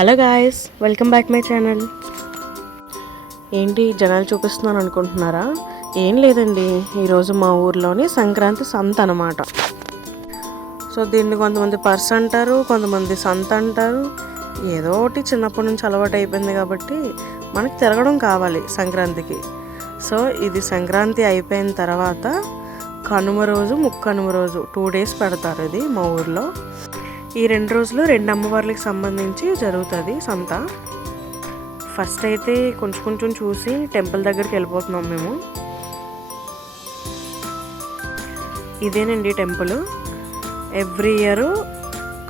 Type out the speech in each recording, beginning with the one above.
Hello guys welcome back my channel. ఏంటి జనాలు చూపిస్తున్నాను అనుకుంటున్నారా? ఏం లేదండి ఈరోజు మా ఊర్లోని సంక్రాంతి సంత అనమాట సో దీన్ని కొంతమంది పర్స్ అంటారు కొంతమంది సంత అంటారు. ఏదో ఒకటి చిన్నప్పటి నుంచి అలవాటు అయిపోయింది కాబట్టి మనకు తిరగడం కావాలి సంక్రాంతికి. సో ఇది సంక్రాంతి అయిపోయిన తర్వాత కనుమ రోజు ముక్కనుమ రోజు టూ డేస్ పెడతారు ఇది మా ఊర్లో. ఈ రెండు రోజులు రెండు అమ్మవార్లకి సంబంధించి జరుగుతుంది సంత. ఫస్ట్ అయితే కొంచెం కొంచెం చూసి టెంపుల్ దగ్గరికి వెళ్ళిపోతున్నాం మేము. ఇదేనండి టెంపుల్. ఎవ్రీ ఇయర్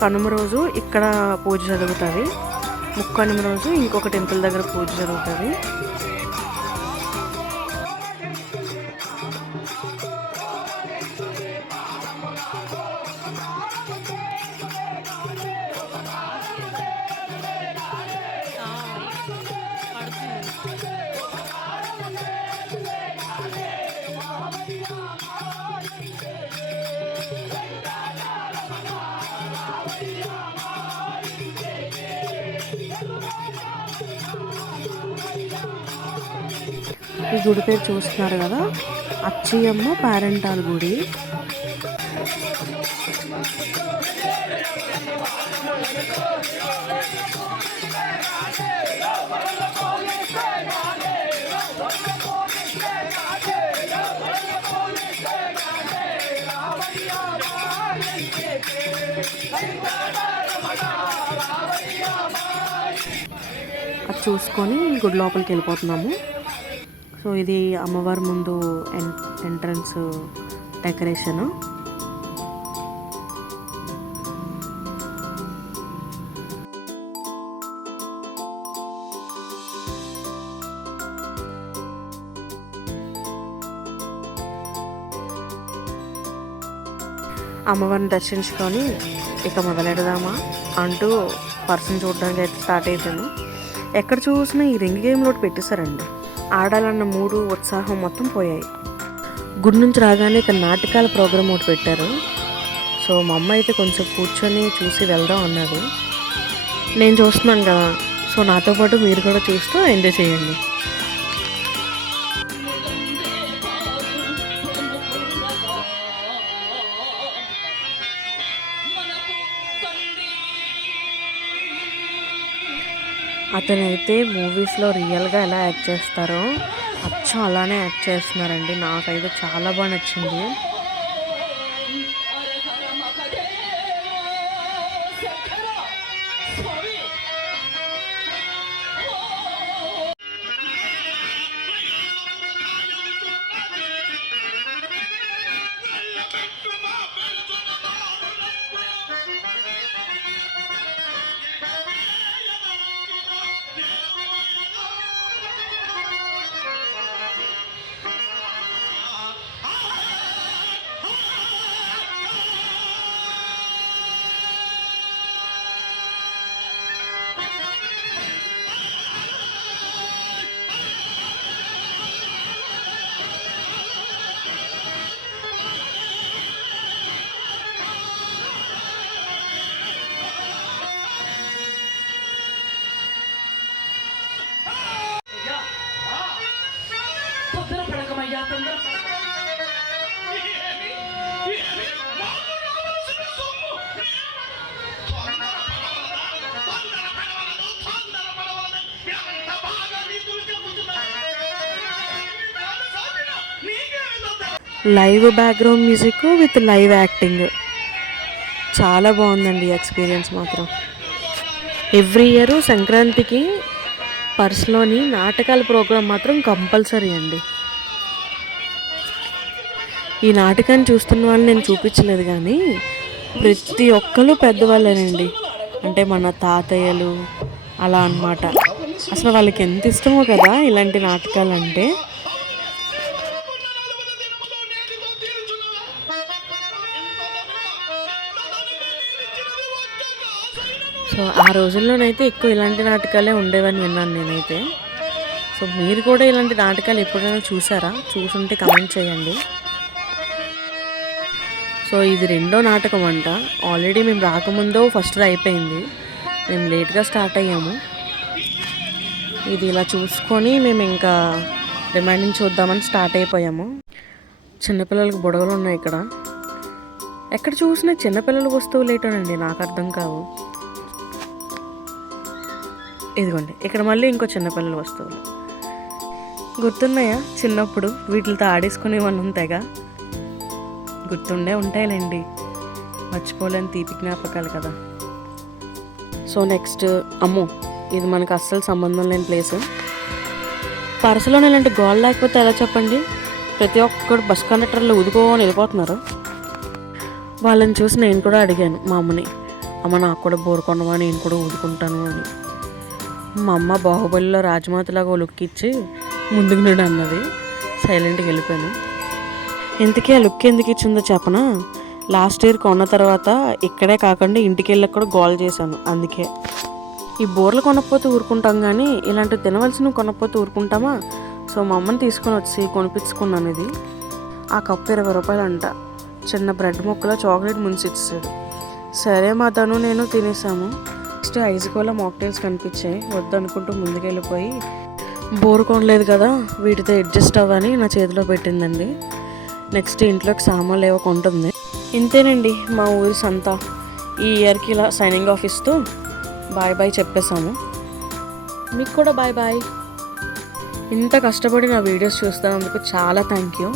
కనుమ రోజు ఇక్కడ పూజ జరుగుతుంది. ముక్కనుమ రోజు ఇంకొక టెంపుల్ దగ్గర పూజ జరుగుతుంది. ఈ గుడి పేరు చూస్తున్నారు కదా? అచ్చయ్యమ్మ పేరెంటాల్ గుడి. అది చూసుకొని గుడి లోపలికి వెళ్ళిపోతున్నాము. సో ఇది అమ్మవారి ముందు ఎన్ ఎంట్రన్స్ డెకరేషను. అమ్మవారిని దర్శించుకొని ఇక మొదలెడదామా అంటూ పర్సన్ చూడడానికి అయితే స్టార్ట్ అయిపోయాను ఎక్కడ చూసినా ఈ రింగ్ గేమ్లో పెట్టేశారండి. ఆడాలన్న మూడు ఉత్సాహం మొత్తం పోయాయి. గుడి నుంచి రాగానే ఇక్కడ నాటకాల ప్రోగ్రామ్ ఒకటి పెట్టారు. సో మా అమ్మ అయితే కొంచెం కూర్చొని చూసి వెళ్దాం అన్నారు. నేను చూస్తున్నాను కదా. సో నాతో పాటు మీరు కూడా చూస్తూ ఎంజాయ్ చేయండి. అతనైతే మూవీస్లో రియల్గా ఎలా యాక్ట్ చేస్తారో అచ్చం అలానే యాక్ట్ చేస్తున్నారండి. నాకైతే చాలా బాగా నచ్చింది. Live background music with live acting. చాలా బాగుందండి ఎక్స్పీరియన్స్ మాత్రం. ఎవ్రీ ఇయర్ సంక్రాంతికి పర్స్లోని నాటకాల ప్రోగ్రాం మాత్రం కంపల్సరీ అండి. ఈ నాటకాన్ని చూస్తున్న వాళ్ళు నేను చూపించలేదు కానీ ప్రతి ఒక్కరు పెద్దవాళ్ళేనండి. అంటే మన తాతయ్యలు అలా అన్నమాట. అసలు వాళ్ళకి ఎంత ఇష్టమో కదా ఇలాంటి నాటకాలు అంటే సో ఆ రోజుల్లోనైతే ఎక్కువ ఇలాంటి నాటకాలే ఉండేవని విన్నాను నేనైతే. సో మీరు కూడా ఇలాంటి నాటకాలు ఎప్పుడైనా చూసారా? చూసుంటే కమెంట్ చేయండి. సో ఇది రెండో నాటకం అంట. ఆల్రెడీ మేము రాకముందో ఫస్ట్ అయిపోయింది. మేము లేట్గా స్టార్ట్ అయ్యాము. ఇది ఇలా చూసుకొని మేము ఇంకా రిమైండింగ్ చూద్దామని స్టార్ట్ అయిపోయాము. చిన్నపిల్లలకి బుడగలు ఉన్నాయి ఇక్కడ. ఎక్కడ చూసినా చిన్నపిల్లల వస్తువులు ఏంటోనండి? నాకు అర్థం కావు. ఇదిగోండి ఇక్కడ మళ్ళీ ఇంకో చిన్నపిల్లల వస్తువులు. గుర్తున్నాయా? చిన్నప్పుడు వీటితో ఆడేసుకునేవన్నీ తెగ. గుర్తుండే ఉంటాయిలేండి. మర్చిపోలేని తీపి జ్ఞాపకాలు కదా. సో నెక్స్ట్ అమ్మో ఇది మనకు అస్సలు సంబంధం లేని ప్లేస్. పరసలోనే ఇలాంటి గోల్ లేకపోతే ఎలా చెప్పండి? ప్రతి ఒక్కడు బస్ కండక్టర్లు ఉదుకోని వెళ్ళిపోతున్నారు. వాళ్ళని చూసి నేను కూడా అడిగాను మా అమ్మని అమ్మ నాకు కూడా బోర్ నేను కూడా ఊదుకుంటాను అని. మా అమ్మ బాహుబలిలో రాజమాతలాగా లుక్ ఇచ్చి ముందుకు నేను అన్నది. సైలెంట్గా వెళ్ళిపోయాను. ఇంతకీ ఆ లుక్ ఎందుకు ఇచ్చిందో చెప్పనా? లాస్ట్ ఇయర్ కొన్న తర్వాత ఇక్కడే కాకుండా ఇంటికి వెళ్ళక కూడా గోల్ చేశాను. అందుకే. ఈ బోర్లు కొనకపోతే ఊరుకుంటాం కానీ ఇలాంటి తినవలసినవి కొనకపోతే ఊరుకుంటామా? సో మా అమ్మని తీసుకొని వచ్చి కొనిపించుకున్నాను ఇది ఆ కప్పు ఇరవై రూపాయలు అంట చిన్న బ్రెడ్ ముక్కలో చాక్లెట్ ముంచి ఇచ్చాడు సరే మా తను నేను తినేసాము. నెక్స్ట్ ఐస్ కోలా మాక్టైల్స్ కనిపించాయి. వద్దనుకుంటూ ముందుకెళ్ళిపోయి బోర్ కొనలేదు కదా వీటితో అడ్జస్ట్ అవ్వని నా చేతిలో పెట్టిందండి. నెక్స్ట్ ఇంట్లోకి సామాన్లు ఏవో కొంటుంది. ఇంతేనండి మా ఊరి సంత. ఈ ఇయర్కి ఇలా సైనింగ్ ఆఫ్ ఇస్తూ బాయ్ బాయ్ చెప్పేశాము. మీకు కూడా బాయ్ బాయ్. ఇంత కష్టపడి నా వీడియోస్ చూస్తున్నందుకు చాలా థ్యాంక్ యూ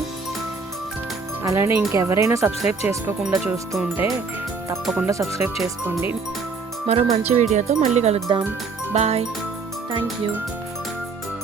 అలానే ఇంకెవరైనా సబ్స్క్రైబ్ చేసుకోకుండా చూస్తూ ఉంటే తప్పకుండా సబ్స్క్రైబ్ చేసుకోండి. మరో మంచి వీడియోతో మళ్ళీ కలుద్దాం. Bye thank you